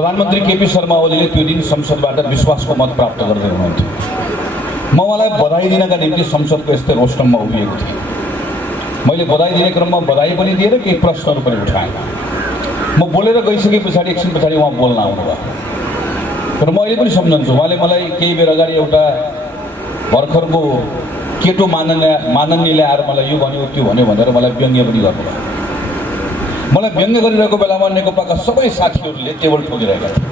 प्रधानमन्त्री केपी शर्मा ओलीले त्यो दिन संसदबाट विश्वासको मत प्राप्त गर्दै हुनुहुन्थ्यो। म उहाँलाई बधाई दिनका निम्ति संसदको यस्तै रोस्टममा उभिएको थिएँ। मैले बधाई दिने क्रममा बधाई पनि दिएर केही प्रश्नहरू पनि उठाएँ। म बोलेर गइसके पछाडि एकछिन पछाडि उहाँ बोल्न आउनुभयो र म अहिले पनि सम्झन्छु। उहाँले मलाई केही बेर अगाडि एउटा भर्खरको केटो माननीयले आएर मलाई यो भन्यो त्यो भन्यो भनेर मलाई व्यङ्ग्य पनि गर्नुभयो। मलाई व्यङ्ग्य गरिरहेको बेलामा नेकपाका सबै साथीहरूले टेबल ठोकिरहेका थिए।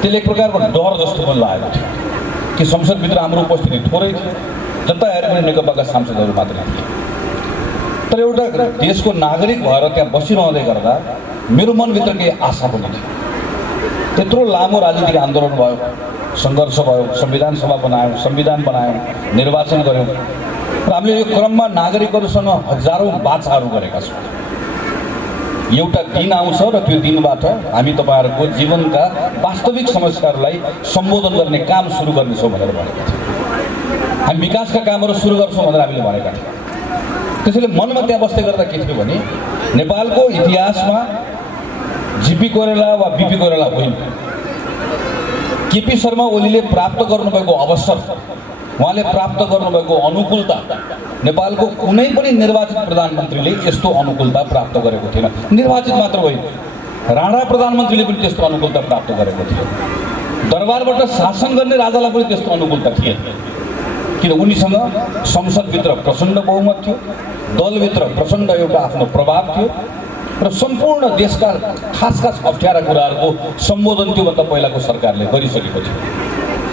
त्यसले एक प्रकारको डर जस्तो पनि लागेको थियो कि संसदभित्र हाम्रो उपस्थिति थोरै थियो, जता हेरे पनि नेकपाका सांसदहरू मात्रै थिए। तर एउटा देशको नागरिक भएर त्यहाँ बसिरहँदै गर्दा मेरो मनभित्र केही आशा पनि थियो। त्यत्रो लामो राजनीतिक आन्दोलन भयो, सङ्घर्ष भयो, संविधान सभा बनायौँ, संविधान बनायौँ, निर्वाचन गऱ्यौँ र हामीले यो क्रममा नागरिकहरूसँग हजारौँ बाचाहरू गरेका छौँ। एउटा दिन आउँछ र त्यो दिनबाट हामी तपाईँहरूको जीवनका वास्तविक समस्याहरूलाई सम्बोधन गर्ने काम सुरु गर्नेछौँ भनेर भनेका थियौँ। हामी विकासका कामहरू सुरु गर्छौँ भनेर हामीले भनेका थियौँ। त्यसैले मनमा त्यहाँ बस्दै गर्दा के थियो भने नेपालको इतिहासमा जीपी कोइराला वा बीपी कोइराला होइन, केपी शर्मा ओलीले प्राप्त गर्नुभएको अवसर, उहाँले प्राप्त गर्नुभएको अनुकूलता नेपालको कुनै पनि निर्वाचित प्रधानमन्त्रीले यस्तो अनुकूलता प्राप्त गरेको थिएन। निर्वाचित मात्र होइन, राणा प्रधानमन्त्रीले पनि त्यस्तो अनुकूलता प्राप्त गरेको थियो। दरबारबाट शासन गर्ने राजालाई पनि त्यस्तो अनुकूलता थिएन, किन उनीसँग संसदभित्र प्रचण्ड बहुमत थियो, दलभित्र प्रचण्ड एउटा आफ्नो प्रभाव थियो र सम्पूर्ण देशका खास अप्ठ्यारा कुराहरूको सम्बोधन त्योभन्दा पहिलाको सरकारले गरिसकेको थियो।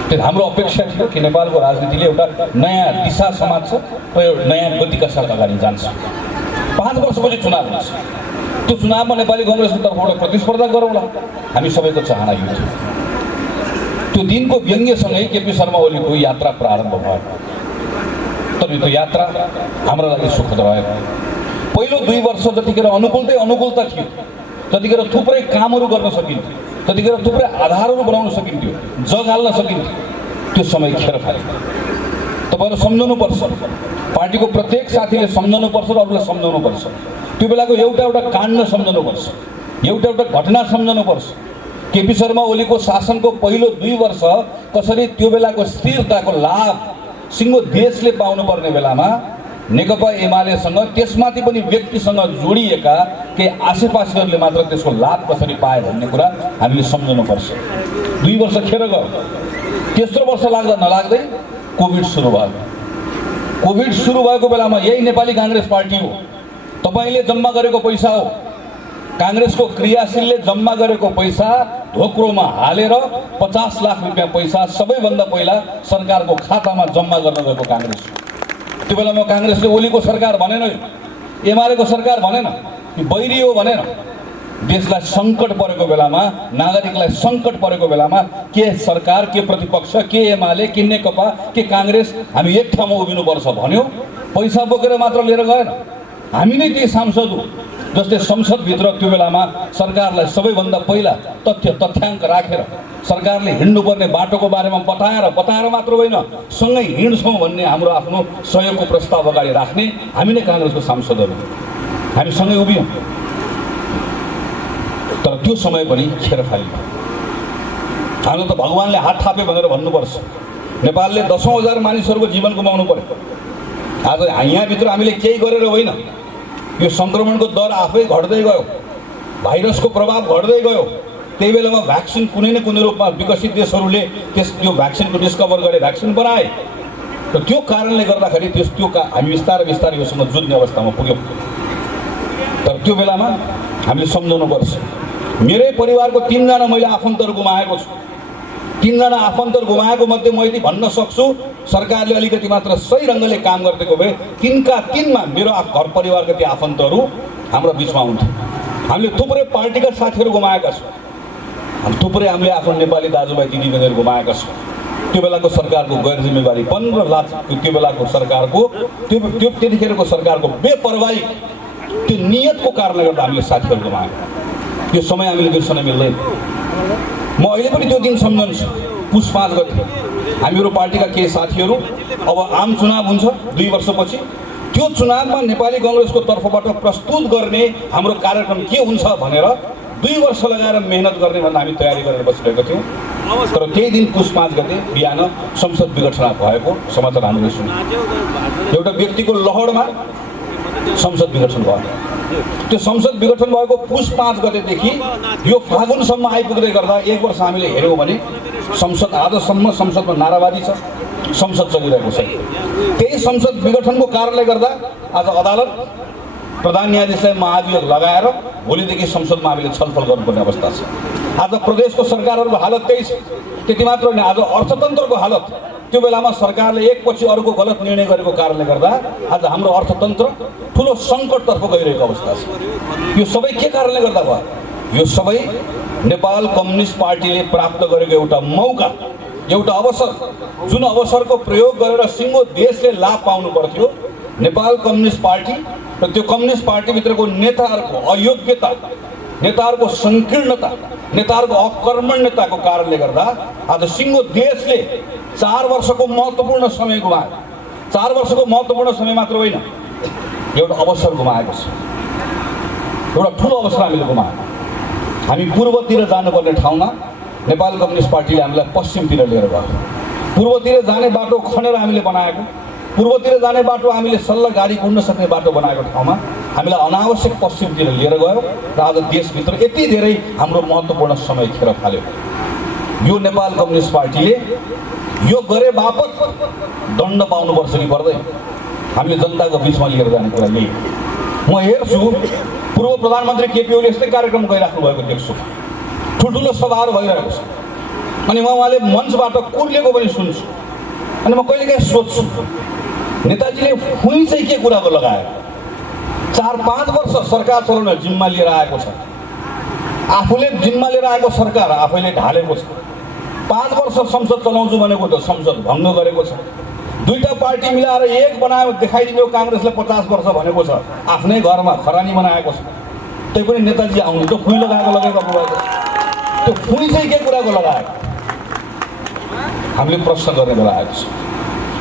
त्यो हाम्रो अपेक्षा थियो कि नेपालको राजनीतिले एउटा नयाँ दिशा समात्छ र एउटा नयाँ गतिका साथ अगाडि जान्छ। 5 वर्षपछि चुनाव हुन्छ, त्यो चुनावमा नेपाली कङ्ग्रेसको तर्फबाट प्रतिस्पर्धा गरौँला, हामी सबैको चाहना यो थियो। त्यो दिनको व्यङ्ग्यसँगै केपी शर्मा ओलीको यात्रा प्रारम्भ भयो। तर यो यात्रा हाम्रो लागि सुखद रह्यो। पहिलो 2 वर्ष जतिखेर अनुकूलता थियो, जतिखेर थुप्रै कामहरू गर्न सकिन्थ्यो, जतिखेर थुप्रै आधारहरू बनाउन सकिन्थ्यो, जग हाल्न सकिन्थ्यो, त्यो समय खेर फाल्यो। तपाईँहरू सम्झाउनुपर्छ, पार्टीको प्रत्येक साथीले सम्झाउनुपर्छ र अरूलाई सम्झाउनुपर्छ। त्यो बेलाको एउटा काण्ड सम्झाउनुपर्छ, एउटा घटना सम्झाउनुपर्छ। केपी शर्मा ओलीको शासनको पहिलो 2 वर्ष कसरी त्यो बेलाको स्थिरताको लाभ सिङ्गो देशले पाउनुपर्ने बेलामा नेकपा एमालेसँग त्यसमाथि पनि व्यक्तिसँग जोडिएका केही आसेपासेहरूले मात्र त्यसको लाभ कसरी पाए भन्ने कुरा हामीले सम्झाउनुपर्छ। 2 वर्ष खेर गयो। तेस्रो वर्ष लाग्दा नलाग्दै कोभिड सुरु भयो। कोभिड सुरु भएको बेलामा यही नेपाली काङ्ग्रेस पार्टी हो, तपाईँले जम्मा गरेको पैसा हो, काङ्ग्रेसको क्रियाशीलले जम्मा गरेको पैसा ढोक्रोमा हालेर 50 लाख रुपियाँ पैसा सबैभन्दा पहिला सरकारको खातामा जम्मा गर्न गएको काङ्ग्रेस हो। त्यो बेलामा काङ्ग्रेसले ओलीको सरकार भनेन, एमालेको सरकार भनेन, बैरी हो भनेन। देशलाई सङ्कट परेको बेलामा, नागरिकलाई सङ्कट परेको बेलामा के सरकार, के प्रतिपक्ष, के एमाले, के नेकपा, के काङ्ग्रेस हामी एक ठाउँमा उभिनुपर्छ भन्यो। पैसा बोकेर मात्र लिएर गएन, हामी नै ती सांसद हो जसले संसदभित्र त्यो बेलामा सरकारलाई सबैभन्दा पहिला तथ्याङ्क राखेर सरकारले हिँड्नुपर्ने बाटोको बारेमा बताएर मात्र होइन, सँगै हिँड्छौँ भन्ने हाम्रो आफ्नो सहयोगको प्रस्ताव अगाडि राख्ने हामी नै काङ्ग्रेसको सांसदहरू, हामी सँगै उभियौँ। तर त्यो समय पनि खेर फाल्यो। हामीलाई त भगवान्ले हात थापे भनेर भन्नुपर्छ। नेपालले 10,000 मानिसहरूको जीवन गुमाउनु पर्यो। आज यहाँभित्र हामीले केही गरेर होइन, यो सङ्क्रमणको दर आफै घट्दै गयो, भाइरसको प्रभाव घट्दै गयो। त्यही बेलामा भ्याक्सिन कुनै न कुनै रूपमा विकसित देशहरूले त्यो भ्याक्सिनको डिस्कभर गरे, भ्याक्सिन बनाए। र त्यो कारणले गर्दाखेरि हामी बिस्तारै योसँग जुझ्ने अवस्थामा पुग्यौँ। तर त्यो बेलामा हामीले सम्झाउनुपर्छ। मेरै परिवारको 3 जना मैले आफन्तहरू गुमाएको छु। 3 जना आफन्तहरू गुमाएको मध्ये म यति भन्न सक्छु, सरकारले अलिकति मात्र सही ढङ्गले काम गरिदिएको भए तिनका तिनमा मेरो घर परिवारका ती आफन्तहरू हाम्रो बिचमा हुन्थे। हामीले थुप्रै पार्टीका साथीहरू गुमाएका छौँ, थुप्रै हामीले आफ्नो नेपाली दाजुभाइ दिदीबहिनीहरू गुमाएका छौँ। त्यो बेलाको सरकारको गैर जिम्मेवारी 15 लाख, त्यो बेलाको सरकारको त्यतिखेरको सरकारको बेपरवाही, त्यो नियतको कारणले गर्दा हामीले साथीहरू गुमायौँ। त्यो समय हामीले बिर्सन मिल्दैन। म अहिले पनि त्यो दिन सम्झन्छु। पुस 5 गते हामीहरू पार्टीका केही साथीहरू, अब आम चुनाव हुन्छ 2 वर्षपछि, त्यो चुनावमा नेपाली कांग्रेसको तर्फबाट प्रस्तुत गर्ने हाम्रो कार्यक्रम के हुन्छ भनेर 2 वर्ष लगाएर मेहनत गर्ने भनेर हामी तयारी गरेर बसिरहेको थियौँ। तर त्यही दिन पुस 5 गते बिहान संसद विघटना भएको समाचार हामीले सुन्यौँ। एउटा व्यक्तिको लहरमा संसद विघटन भयो। त्यो संसद विघटन भएको पुस 5 गतेदेखि यो फागुनसम्म आइपुग्दै गर्दा 1 वर्ष हामीले हेऱ्यौँ भने संसद आजसम्म संसदमा नाराबाजी छ, संसद चलिरहेको छ। त्यही संसद विघटनको कारणले गर्दा आज अदालत प्रधान न्यायाधीशलाई महाभियोग लगाएर भोलिदेखि संसदमा हामीले छलफल गर्नुपर्ने अवस्था छ। आज प्रदेशको सरकारहरूको हालत त्यही छ। त्यति मात्र होइन, आज अर्थतन्त्रको हालत त्यो बेलामा सरकारले एकपछि अर्को गलत निर्णय गरेको कारणले गर्दा आज हाम्रो अर्थतन्त्र ठुलो सङ्कटतर्फ गइरहेको अवस्था छ। यो सबै के कारणले गर्दा भयो? यो सबै नेपाल कम्युनिस्ट पार्टीले प्राप्त गरेको एउटा मौका, एउटा अवसर, जुन अवसरको प्रयोग गरेर सिङ्गो देशले लाभ पाउनु पर्थ्यो। नेपाल कम्युनिस्ट पार्टी र त्यो कम्युनिस्ट पार्टीभित्रको नेताहरूको अयोग्यता, नेताहरूको सङ्कीर्णता, नेताहरूको अकर्मण्यताको कारणले गर्दा आज सिङ्गो देशले 4 वर्षको महत्त्वपूर्ण समय गुमायो। 4 वर्षको महत्त्वपूर्ण समय मात्र होइन, एउटा अवसर गुमाएको छ। एउटा ठुलो अवसर हामीले गुमायौँ। हामी पूर्वतिर जानुपर्ने ठाउँमा नेपाल कम्युनिस्ट पार्टीले हामीलाई पश्चिमतिर लिएर गयो। पूर्वतिर जाने बाटो खनेर हामीले बनाएको, पूर्वतिर जाने बाटो हामीले सल्लाह गाडी कुद्न सक्ने बाटो बनाएको ठाउँमा हामीलाई अनावश्यक पश्चिमतिर लिएर गयो र आज देशभित्र यति धेरै हाम्रो महत्त्वपूर्ण समय खेर फाल्यो। यो नेपाल कम्युनिस्ट पार्टीले यो गरे बापत दण्ड पाउनुपर्छ कि पर्दैन? हामीले जनताको बिचमा लिएर जाने कुरा यही। म हेर्छु पूर्व प्रधानमन्त्री केपी ओली यस्तै कार्यक्रम गरिराख्नु भएको देख्छु। ठुल्ठुलो सभाहरू भइरहेको छ अनि म उहाँले मञ्चबाट कुर्लेको पनि सुन्छु। अनि म कहिलेकाहीँ सोध्छु नेताजीले फुइँ चाहिँ के कुराको लगायो? 4-5 वर्ष सरकार चलाउन जिम्मा लिएर आएको छ। आफूले जिम्मा लिएर आएको सरकार आफैले ढालेको छ। 5 वर्ष संसद चलाउँछु भनेको त संसद भङ्ग गरेको छ। दुईटा पार्टी मिलाएर एक बनायो देखाइदियो काङ्ग्रेसले 50 वर्ष भनेको छ। आफ्नै घरमा खरानी बनाएको छ। त्यही पनि नेताजी आउनु त फुइँ लगाएको गर्नुभएको छ। त्यो फुइँ चाहिँ के कुराको लगायो? हामीले प्रश्न गर्ने बेला आएको छ।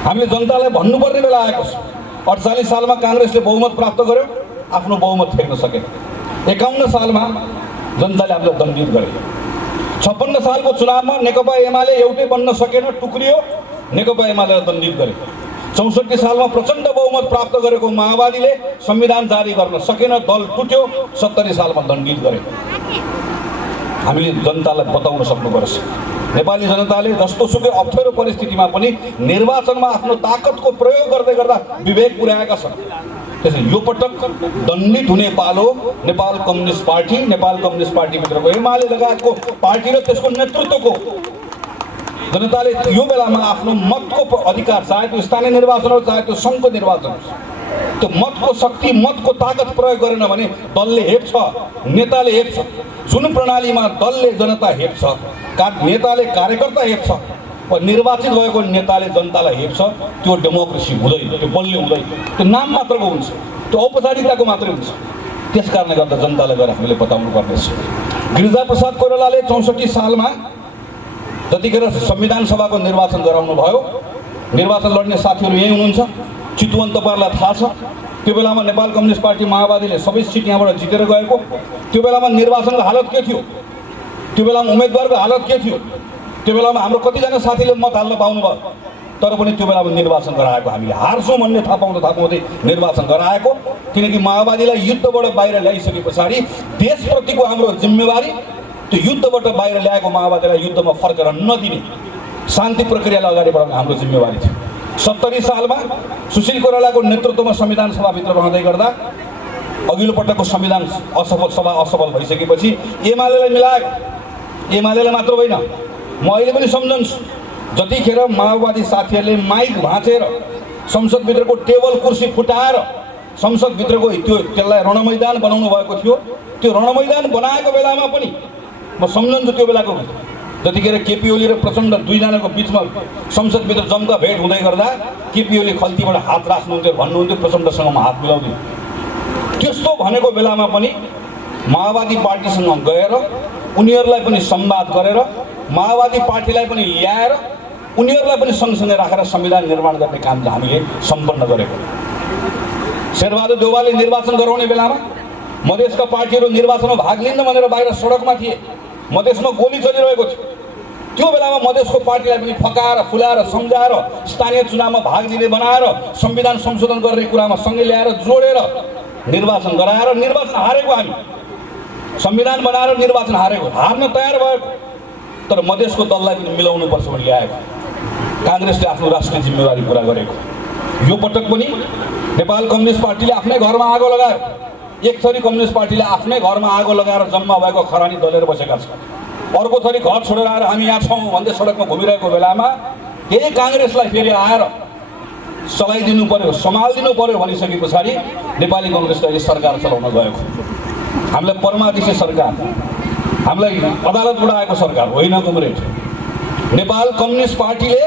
हामीले जनतालाई भन्नुपर्ने बेला आएको छ। 48 सालमा काङ्ग्रेसले बहुमत प्राप्त गर्यो, आफ्नो बहुमत फेर्न सकेन। 51 सालमा जनताले हामीलाई दण्डित गरे। 56 सालको चुनावमा नेकपा एमाले एउटै बन्न सकेन, टुक्रियो, नेकपा एमालेलाई दण्डित गरे। 64 सालमा प्रचण्ड बहुमत प्राप्त गरेको माओवादीले संविधान जारी गर्न सकेन, दल टुट्यो, 70 सालमा दण्डित गरे। हामीले जनतालाई बताउन सक्नुपर्छ। नेपाली जनताले जस्तोसुकै अप्ठ्यारो परिस्थितिमा पनि निर्वाचनमा आफ्नो ताकतको प्रयोग गर्दै गर्दा विवेक पुर्याएका छन्। त्यसैले यो पटक दण्डित हुने पालो Nepal communist party, Nepal communist पार्टीभित्रको एमाले लगायतको पार्टी र त्यसको नेतृत्वको जनताले यो बेलामा आफ्नो मतको अधिकार, चाहे त्यो स्थानीय निर्वाचन हो चाहे त्यो सङ्घको निर्वाचन हो, त्यो मतको शक्ति, मतको ताकत प्रयोग गरेन भने दलले हेप्छ, नेताले हेप्छ। जुन प्रणालीमा दलले जनता हेप्छ, नेताले कार्यकर्ता हेप्छ, निर्वाचित भएको नेताले जनतालाई हेप्छ, त्यो डेमोक्रेसी हुँदैन, त्यो बलियो हुँदैन। त्यो नाम मात्रको हुन्छ, त्यो औपचारिकताको मात्रै हुन्छ। त्यस कारणले गर्दा जनतालाई गएर हामीले बताउनु पर्नेछ। गिरिजाप्रसाद कोइरालाले 64 सालमा जतिखेर संविधान सभाको निर्वाचन गराउनु भयो, निर्वाचन लड्ने साथीहरू यहीँ हुनुहुन्छ, चितवन तपाईँहरूलाई थाहा छ। त्यो बेलामा नेपाल कम्युनिस्ट पार्टी माओवादीले सबै सिट यहाँबाट जितेर गएको। त्यो बेलामा निर्वाचनको हालत के थियो? त्यो बेलामा उम्मेदवारको हालत के थियो? त्यो बेलामा हाम्रो कतिजना साथीले मत हाल्न पाउनुभयो? तर पनि त्यो बेलामा निर्वाचन गराएको हामीले हार्छौँ भन्ने थाहा पाउँदै निर्वाचन गराएको। किनकि माओवादीलाई युद्धबाट बाहिर ल्याइसके पछाडि देशप्रतिको हाम्रो जिम्मेवारी, त्यो युद्धबाट बाहिर ल्याएको माओवादीलाई युद्धमा फर्केर नदिने, शान्ति प्रक्रियालाई अगाडि बढाउने हाम्रो जिम्मेवारी थियो। 70 सालमा सुशील कोइरालाको नेतृत्वमा संविधान सभाभित्र रहँदै गर्दा अघिल्लो पटकको संविधान असफल भइसकेपछि एमालेलाई मिलायो। एमालेलाई मात्र होइन, म अहिले पनि सम्झन्छु जतिखेर माओवादी साथीहरूले माइक भाँचेर संसदभित्रको टेबल कुर्सी फुटाएर संसदभित्रको त्यसलाई रणमैदान बनाउनु भएको थियो। त्यो रणमैदान बनाएको बेलामा पनि म सम्झन्छु त्यो बेलाको जतिखेर केपी ओली र प्रचण्ड दुईजनाको बिचमा संसदभित्र जम्का भेट हुँदै गर्दा केपी ओली खल्तीबाट हात राख्नुहुन्थ्यो, भन्नुहुन्थ्यो प्रचण्डसँग म हात मिलाउँदै। त्यस्तो भनेको बेलामा पनि माओवादी पार्टीसँग गएर उनीहरूलाई पनि संवाद गरेर माओवादी पार्टीलाई पनि ल्याएर उनीहरूलाई पनि सँगसँगै राखेर संविधान निर्माण गर्ने काम हामीले सम्पन्न गरेको। शेरबहादुर देउवाले निर्वाचन गराउने बेलामा मधेसका पार्टीहरू निर्वाचनमा भाग लिन्न भनेर बाहिर सडकमा थिए। मधेसमा गोली चलिरहेको थियो। त्यो बेलामा मधेसको पार्टीलाई पनि फकाएर फुलाएर सम्झाएर स्थानीय चुनावमा भाग लिने बनाएर संविधान संशोधन गर्ने कुरामा सँगै ल्याएर जोडेर निर्वाचन गराएर निर्वाचन हारेको हामी। संविधान बनाएर निर्वाचन हारेको, हार्न तयार भएको, तर मधेसको दललाई पनि मिलाउनुपर्छ भन्ने ल्याएको काङ्ग्रेसले आफ्नो राष्ट्रिय जिम्मेवारी पुरा गरेको। यो पटक पनि नेपाल कम्युनिस्ट पार्टीले आफ्नै घरमा आगो लगायो। एक थरी कम्युनिस्ट पार्टीले आफ्नै घरमा आगो लगाएर जम्मा भएको खरानी दलेर बसेका छन्। अर्को थरी घर छोडेर आएर हामी यहाँ छौँ भन्दै सडकमा घुमिरहेको बेलामा केही काङ्ग्रेसलाई फेरि आएर चलाइदिनु पर्यो, सम्हालिदिनु पर्यो भनिसके पछाडि नेपाली कङ्ग्रेसले सरकार चलाउन गएको। हामीलाई परमादेशी सरकार, हामीलाई अदालतबाट आएको सरकार होइन कमरेड। नेपाल कम्युनिस्ट पार्टीले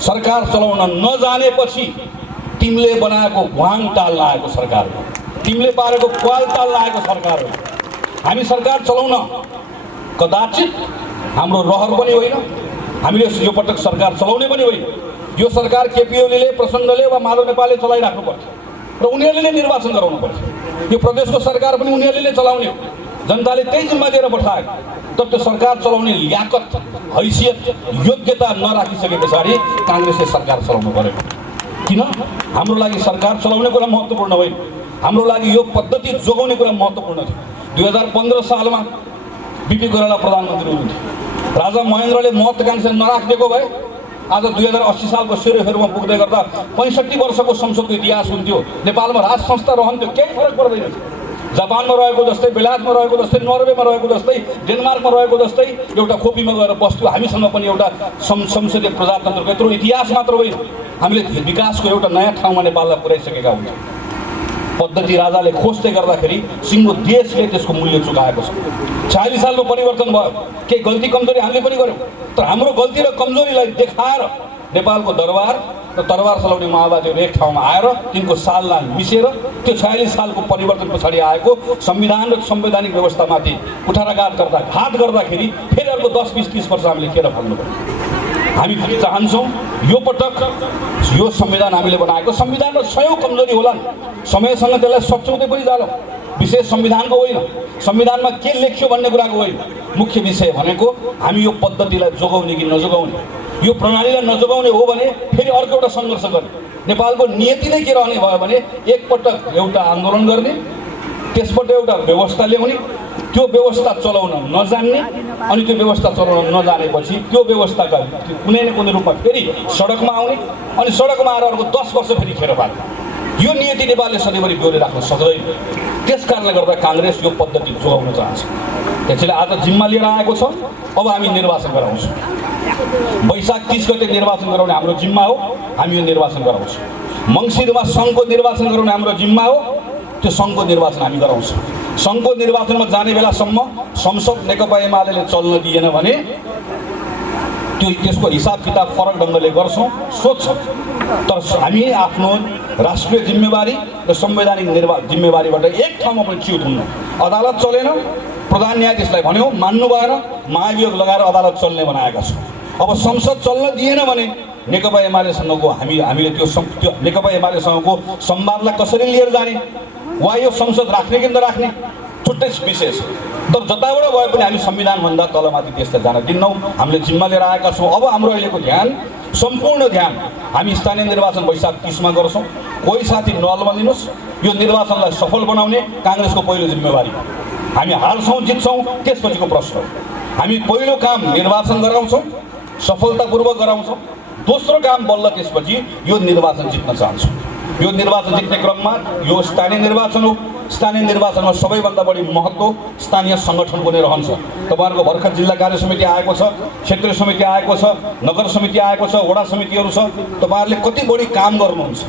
सरकार चलाउन नजानेपछि तिमीले बनाएको भुवाङ टाल्न आएको सरकार हो, तिमीले पारेको पाल टाल्न आएको सरकार हो। हामी सरकार चलाउन कदाचित हाम्रो रहर पनि होइन, हामीले यो पटक सरकार चलाउने पनि होइन। यो सरकार केपी ओलीले, प्रचण्डले वा माधव नेपालले चलाइराख्नुपर्छ र उनीहरूले नै निर्वाचन गराउनुपर्छ। यो प्रदेशको सरकार पनि उनीहरूले नै चलाउने हो। जनताले त्यही जिम्मा दिएर पठाएको, तर त्यो सरकार चलाउने ल्याकत, हैसियत, योग्यता नराखिसके पछाडि काङ्ग्रेसले सरकार चलाउनु पर्यो। किन? हाम्रो लागि सरकार चलाउने कुरा महत्त्वपूर्ण होइन, हाम्रो लागि यो पद्धति जोगाउने कुरा महत्त्वपूर्ण थियो। 2015 सालमा बिपी कोइराला प्रधानमन्त्री हुनुहुन्थ्यो। राजा महेन्द्रले महत्त्वाकांक्षा नराखिदिएको भए आज 2080 सालको सेरोफेरोमा पुग्दै गर्दा 65 वर्षको संसदको इतिहास हुन्थ्यो। नेपालमा राज संस्था रहन्थ्यो, केही फरक पर्दैन। जापानमा रहेको जस्तै, बेलायतमा रहेको जस्तै, नर्वेमा रहेको जस्तै, डेनमार्कमा रहेको जस्तै एउटा खोपीमा गएर बस्थ्यो। हामीसँग पनि एउटा संसदीय प्रजातन्त्रको यत्रो इतिहास मात्र होइन, हामीले विकासको एउटा नयाँ ठाउँमा नेपाललाई पुर्याइसकेका हुन्छौँ। पद्धति राजाले खोज्दै गर्दाखेरि सिङ्गो देशले त्यसको मूल्य चुकाएको छ। 40 सालको परिवर्तन भयो, केही गल्ती कमजोरी हामीले पनि गऱ्यौँ, तर हाम्रो गल्ती र कमजोरीलाई देखाएर नेपालको दरबार र तरबार चलाउने माओवादीहरू एक ठाउँमा आएर तिनको साललाई मिसेर त्यो 46 सालको परिवर्तन पछाडि आएको संविधान र संवैधानिक व्यवस्थामाथि कुठाराघात गर्दाखेरि फेरि अर्को 10, 20, 30 वर्ष हामीले खेर फाल्नु पर्यो। हामी चाहन्छौँ यो पटक यो संविधान हामीले बनाएको संविधानमा 100 कमजोरी होलान्, समयसँग त्यसलाई सच्याउँदै पनि जालौँ। विषय संविधानको होइन, संविधानमा के लेख्यो भन्ने कुराको होइन। मुख्य विषय भनेको हामी यो पद्धतिलाई जोगाउने कि नजोगाउने, यो प्रणालीलाई नजोगाउने हो भने फेरि अर्को एउटा सङ्घर्ष गर्ने। नेपालको नियति नै के रहने भयो भने एकपटक एउटा आन्दोलन गर्ने, त्यसबाट एउटा व्यवस्था ल्याउने, त्यो व्यवस्था चलाउन नजान्ने, अनि त्यो व्यवस्था चलाउन नजानेपछि त्यो व्यवस्थाका कुनै न कुनै रूपमा फेरि सडकमा आउने, अनि सडकमा आएर अर्को 10 वर्ष फेरि खेर फाल्ने। यो नियति नेपालले सधैँभरि बेहोरे राख्न सक्दैन। त्यस कारणले गर्दा काङ्ग्रेस यो पद्धति जोगाउन चाहन्छ। त्यसैले आज जिम्मा लिएर आएको छ। अब हामी निर्वाचन गराउँछौँ। वैशाख 30 गते निर्वाचन गराउने हाम्रो जिम्मा हो, हामी यो निर्वाचन गराउँछौँ। मङ्सिरमा सङ्घको निर्वाचन गराउने हाम्रो जिम्मा हो, त्यो सङ्घको निर्वाचन हामी गराउँछौँ। सङ्घको निर्वाचनमा जाने बेलासम्म संसद नेकपा एमाले चल्न दिएन भने त्यसको हिसाब किताब फरक ढङ्गले गर्छौँ, सोध्छौँ। तर हामी आफ्नो राष्ट्रिय जिम्मेवारी र संवैधानिक जिम्मेवारीबाट एक ठाउँमा पनि च्युत हुन्न। अदालत चलेन, प्रधान न्यायाधीशलाई भन्यो, मान्नु भएन, महाभियोग लगाएर अदालत चल्ने बनाएका छौँ। अब संसद चल्न दिएन भने नेकपा एमालेसँगको हामीले त्यो नेकपा एमालेसँगको संवादलाई कसरी लिएर जाने, वा यो संसद राख्ने कि नराख्ने छुट्टै विषय छ। तर जताबाट भए पनि हामी संविधानभन्दा तलमाथि देशलाई जान दिन्नौँ। हामीले जिम्मा लिएर आएका छौँ। अब हाम्रो अहिलेको ध्यान, सम्पूर्ण ध्यान हामी स्थानीय निर्वाचन वैशाख 30मा गर्छौँ। कोही साथी नलमा लिनुहोस्, यो निर्वाचनलाई सफल बनाउने काङ्ग्रेसको पहिलो जिम्मेवारी। हामी हार्छौँ जित्छौँ त्यसपछिको प्रश्न हो। हामी पहिलो काम निर्वाचन गराउँछौँ, सफलतापूर्वक गराउँछौँ। दोस्रो काम बल्ल त्यसपछि यो निर्वाचन जित्न चाहन्छौँ। यो निर्वाचन जित्ने क्रममा यो स्थानीय निर्वाचन हो। स्थानीय निर्वाचनमा सबैभन्दा बढी महत्त्व स्थानीय सङ्गठनको नै रहन्छ। तपाईँहरूको भर्खर जिल्ला कार्य समिति आएको छ, क्षेत्रीय समिति आएको छ, नगर समिति आएको छ, वडा समितिहरू छ। तपाईँहरूले कति बढी काम गर्नुहुन्छ,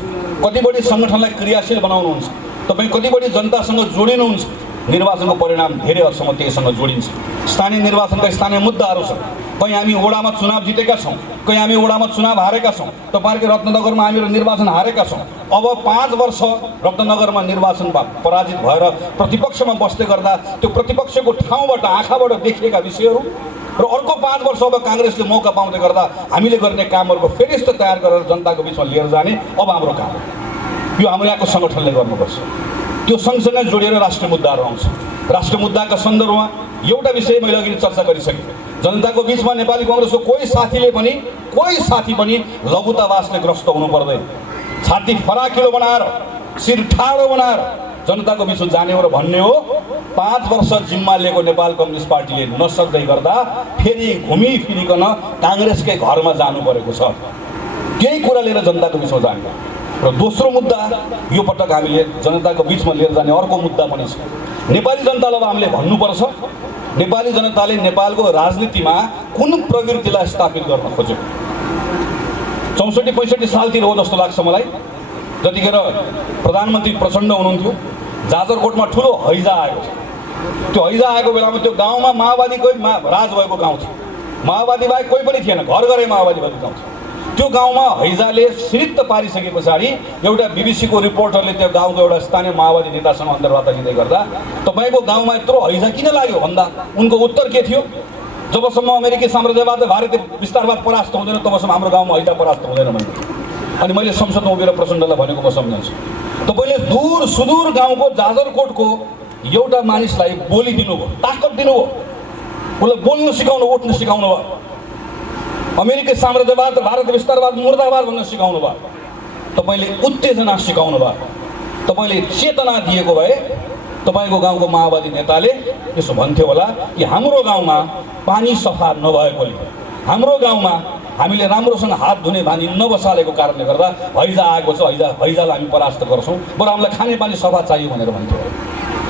कति बढी सङ्गठनलाई क्रियाशील बनाउनुहुन्छ, तपाईँ कति बढी जनतासँग जोडिनुहुन्छ। निर्वाचनको परिणाम धेरै हदसम्म त्यहीसँग जोडिन्छ। स्थानीय निर्वाचनका स्थानीय मुद्दाहरू छन्। कहीँ हामी वडामा चुनाव जितेका छौँ, कहीँ हामी वडामा चुनाव हारेका छौँ। तपाईँहरूको रत्नगरमा हामीहरू निर्वाचन हारेका छौँ। अब 5 वर्ष रत्नगरमा निर्वाचन पराजित भएर प्रतिपक्षमा बस्दै गर्दा त्यो प्रतिपक्षको ठाउँबाट आँखाबाट देखिएका विषयहरू र अर्को 5 वर्ष अब काङ्ग्रेसले मौका पाउँदै गर्दा हामीले गर्ने कामहरूको फेरिस्त तयार गरेर जनताको बिचमा लिएर जाने अब हाम्रो काम हो। यो हाम्रो यहाँको सङ्गठनले गर्नुपर्छ। त्यो सँगसँगै जोडिएर राष्ट्रिय मुद्दाहरू आउँछ। राष्ट्रिय मुद्दाका सन्दर्भमा एउटा विषय मैले अघि चर्चा गरिसकेँ, जनताको बिचमा नेपाली कांग्रेसको कोही साथी पनि लघुतावासले ग्रस्त हुनु पर्दैन। छाती फराकिलो बनाएर शिर ठाडो बनाएर जनताको बिचमा जाने हो र भन्ने हो। 5 वर्ष जिम्मा लिएको नेपाल कम्युनिस्ट पार्टीले नसक्दै गर्दा फेरि घुमिफिरिकन कांग्रेसकै घरमा जानु परेको छ, केही कुरा लिएर जनताको बिचमा जाने। र दोस्रो मुद्दा यो पटक हामीले जनताको बिचमा लिएर जाने अर्को मुद्दा पनि छ। नेपाली जनतालाई हामीले भन्नुपर्छ, नेपाली जनताले नेपालको राजनीतिमा कुन प्रवृत्तिलाई स्थापित गर्न खोज्यो। 64-65 सालतिर हो जस्तो लाग्छ मलाई, जतिखेर प्रधानमन्त्री प्रचण्ड हुनुहुन्थ्यो, जाजरकोटमा ठुलो हैजा आएको थियो। त्यो हैजा आएको बेलामा त्यो गाउँमा माओवादीकै राज भएको गाउँ थियो, माओवादी बाहेक कोही पनि थिएन, घर घरै माओवादी भएको गाउँ थियो। त्यो गाउँमा हैजाले सिरित्त पारिसके पछाडि एउटा बीबीसीको रिपोर्टरले त्यो गाउँको एउटा स्थानीय माओवादी नेतासँग अन्तर्वार्ता लिँदै गर्दा तपाईँको गाउँमा यत्रो हैजा किन लाग्यो भन्दा उनको उत्तर के थियो, जबसम्म अमेरिकी साम्राज्यवाद र भारतीय विस्तारवाद परास्त हुँदैन तबसम्म हाम्रो गाउँमा हैजा परास्त हुँदैन भन्ने। अनि मैले संसदमा उभिएर प्रचण्डलाई भनेको म सम्झन्छु, तपाईँले दूर सुदूर गाउँको जाजरकोटको एउटा मानिसलाई बोली दिनुभयो, ताकत दिनुभयो, उसलाई बोल्न सिकाउनु, उठ्न सिकाउनु भयो, अमेरिकी साम्राज्यवाद र भारतीय विस्तारवाद मुर्दाबाद भन्न सिकाउनु भयो, तपाईँले उत्तेजना सिकाउनु भयो, तपाईँले चेतना दिएको भए तपाईँको गाउँको माओवादी नेताले यसो भन्थ्यो होला कि हाम्रो गाउँमा पानी सफा नभएकोले, हाम्रो गाउँमा हामीले राम्रोसँग हात धुने बानी नबसालेको कारणले गर्दा हैजा आएको छ, हैजालाई हामी परास्त गर्छौँ, बरु हामीलाई खानेपानी सफा चाहियो भनेर भन्थ्यो।